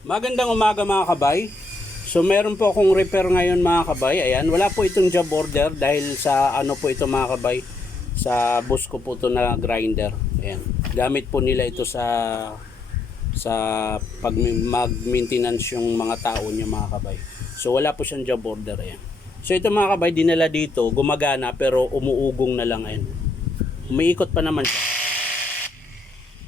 Magandang umaga mga kabay. So meron po akong repair ngayon mga kabay. Ayan, wala po itong job order dahil sa ano po ito mga kabay. Sa bus ko po ito na grinder. Ayan. Gamit po nila ito sa pag mag-maintenance yung mga tao niya mga kabay. So wala po siyang job order. Ayan. So ito mga kabay, dinala dito, gumagana pero umuugong na lang. Ayan. Umiikot pa naman siya.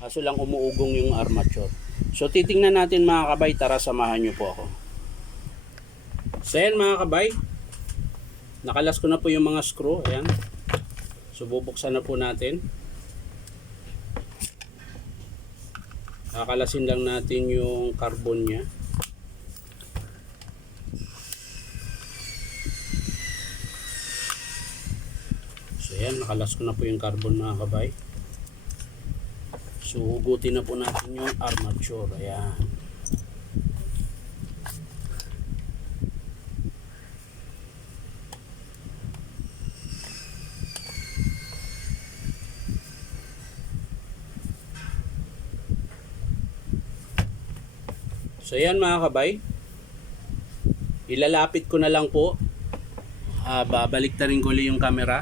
Kaso lang umuugong yung armature. So titingnan natin mga kabay, tara samahan nyo po ako. So ayan mga kabay, nakalas ko na po yung mga screw. Ayan. So bubuksan na po natin. Kakalasin lang natin yung carbon nya. So ayan, nakalas ko na po yung carbon mga kabay. So hugutin na po natin yung armature. Ayan. So ayan mga kabay, ilalapit ko na lang po. Babalik na rin ko yung camera,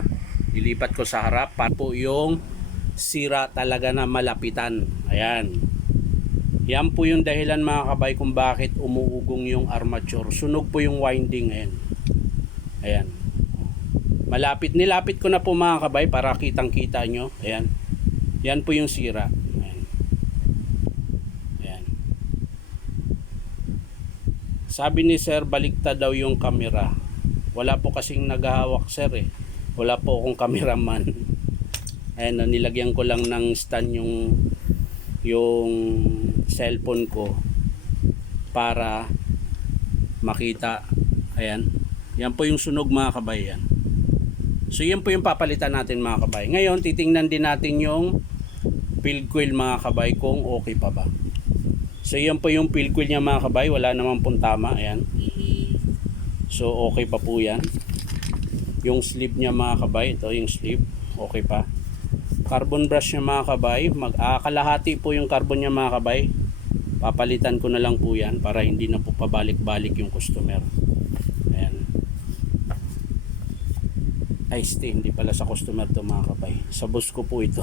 ilipat ko sa harap para po yung sira talaga na malapitan. Ayan. Yan po yung dahilan mga kabay kung bakit umuugong yung armature. Sunog po yung winding. Ayan. Ayan. Nilapit ko na po mga kabay para kitang kita nyo. Ayan. Yan po yung sira. Ayan. Ayan. Sabi ni sir, baliktad daw yung camera. Wala po kasing naghahawak sir eh. Wala po akong cameraman. Ayan, nilagyan ko lang ng stand yung cellphone ko para makita. Ayan. Yan po yung sunog mga kabay. Yan. So yan po yung papalitan natin mga kabay. Ngayon titingnan din natin yung field coil mga kabay kung okay pa ba. So yan po yung field coil niya mga kabay. Wala naman pong tama. Ayan. So okay pa po yan. Yung sleeve niya mga kabay. Ito yung sleeve. Okay pa. Carbon brush niya mga kabay, kalahati po yung carbon niya mga kabay. Papalitan ko na lang po yan para hindi na po pabalik-balik yung customer. Ayan. Ay stay, hindi pala sa customer to mga kabay, sa bus ko po ito.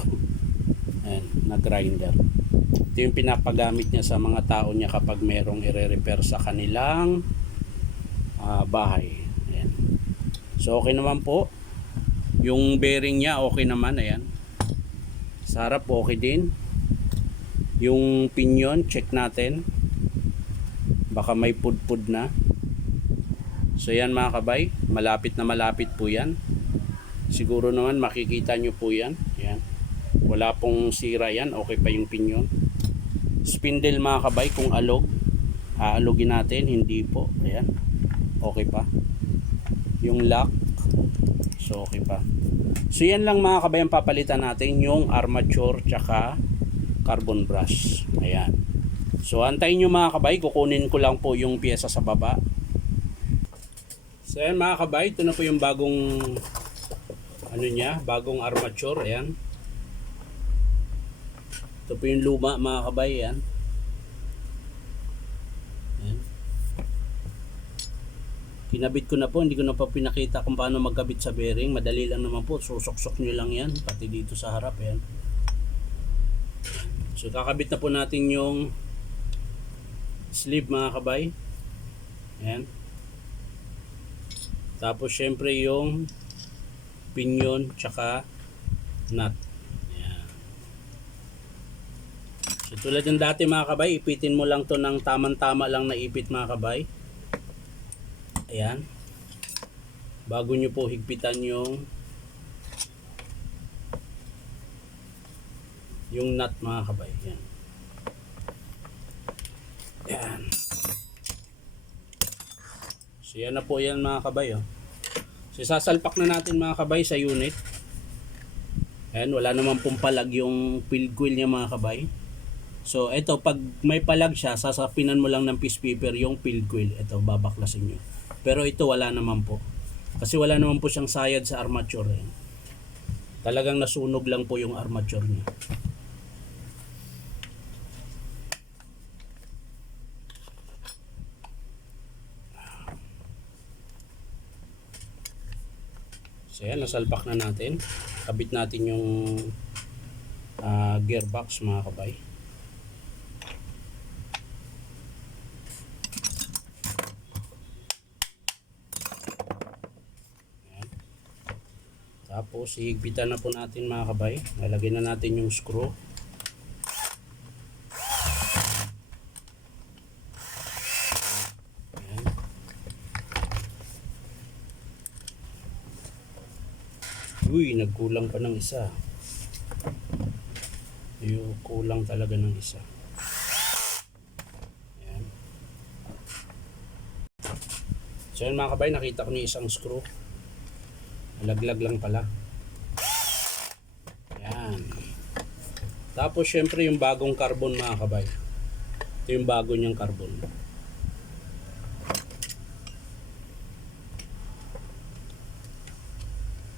Ayan, na grinder. Ito yung pinapagamit niya sa mga tao niya kapag merong i-repair sa kanilang bahay. Ayan. So okay naman po yung bearing niya, okay naman. Ayan. Sa harap okay din. Yung pinion check natin, baka may pudpud na. So yan mga kabay, malapit na malapit po yan. Siguro naman makikita nyo po yan. Yan. Wala pong sira yan, okay pa yung pinion. Spindle mga kabay, kung alog, aalugin natin, hindi po. Ayan, okay pa. Yung lock, so okay pa. So yan lang mga kabay ang papalitan natin, yung armature tsaka carbon brush. Ayan. So antayin nyo mga kabay, kukunin ko lang po yung pyesa sa baba. So yan mga kabay, ito na po yung bagong bagong armature. Ayan. Ito po yung luma mga kabay. Ayan. Ayan. Kinabit ko na po, hindi ko na pa pinakita kung paano magkabit sa bearing. Madali lang naman po, susok-sok nyo lang yan, pati dito sa harap. Yan. So kakabit na po natin yung sleeve mga kabay. Yan. Tapos syempre yung pinion tsaka nut. Yan. So tulad ng dati mga kabay, ipitin mo lang to ng tamang-tama lang na ipit mga kabay. Ayan. Bago nyo po higpitan yung nut mga kabay. Ayan. Ayan. So yan na po yan mga kabay. Oh. So sasalpak na natin mga kabay sa unit. Ayan. Wala naman pong palag yung field coil niya mga kabay. So ito, pag may palag siya, sasapinan mo lang ng piece paper yung field coil. Ito, babaklasin nyo. Pero ito wala naman po. Kasi wala naman po siyang sayad sa armature. Eh. Talagang nasunog lang po yung armature niya. So yan, nasalpak na natin. Kabit natin yung gearbox mga kabay. Yan. Tapos hihigpitan na po natin mga kabay. Lalagyan na natin yung screw. Yan. Uy, nagkulang pa ng isa. Yung kulang talaga ng isa. Ayan. So yun mga kabay, nakita ko ni isang screw. Laglag lang pala. Ayan. Tapos syempre yung bagong carbon mga kabay. Ito yung bago niyang carbon.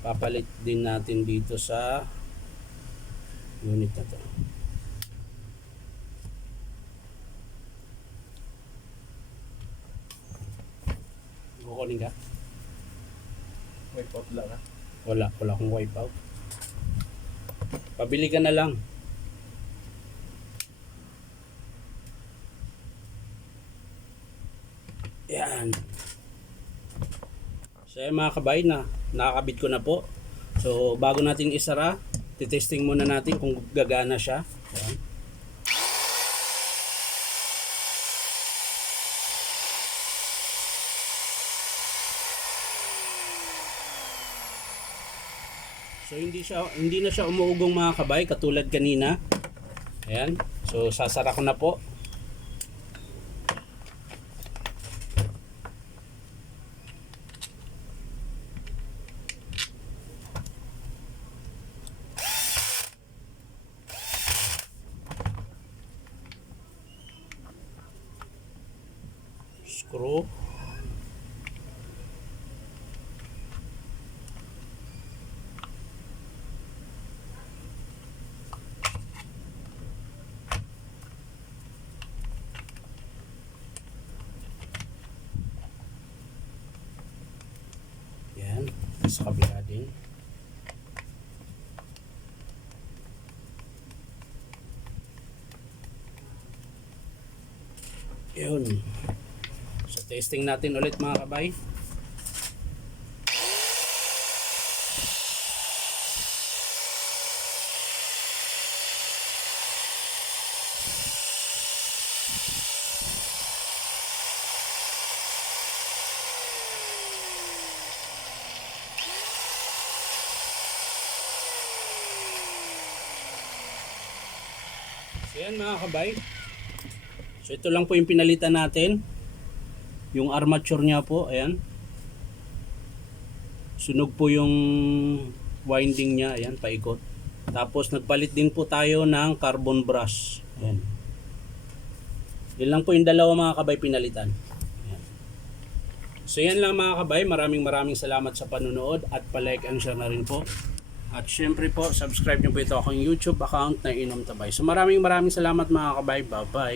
Papalit din natin dito sa unit na to. Kukunin ka? Wipe out lang ha. Wala akong wipe out. Pabili ka na lang. Yan. So mga kabay, na nakakabit ko na po. So bago natin isara, titesting muna natin kung gagana siya. Ayan. So hindi na siya umuugong mga kabay katulad kanina. Ayan. So sasara ko na po. Screw. Yan, sa kabila din. Yun. So testing natin ulit mga kabay. So yan mga kabay. So ito lang po yung pinalitan natin. Yung armature niya po, ayan. Sunog po yung winding niya, ayan, paikot. Tapos nagpalit din po tayo ng carbon brush. Ayan. Yun lang po yung dalawa mga kabay pinalitan. Ayan. So yan lang mga kabay, maraming salamat sa panonood at palike and share na rin po. At syempre po, subscribe nyo po ito akong YouTube account na Inom Tabay. So maraming salamat mga kabay. Bye bye.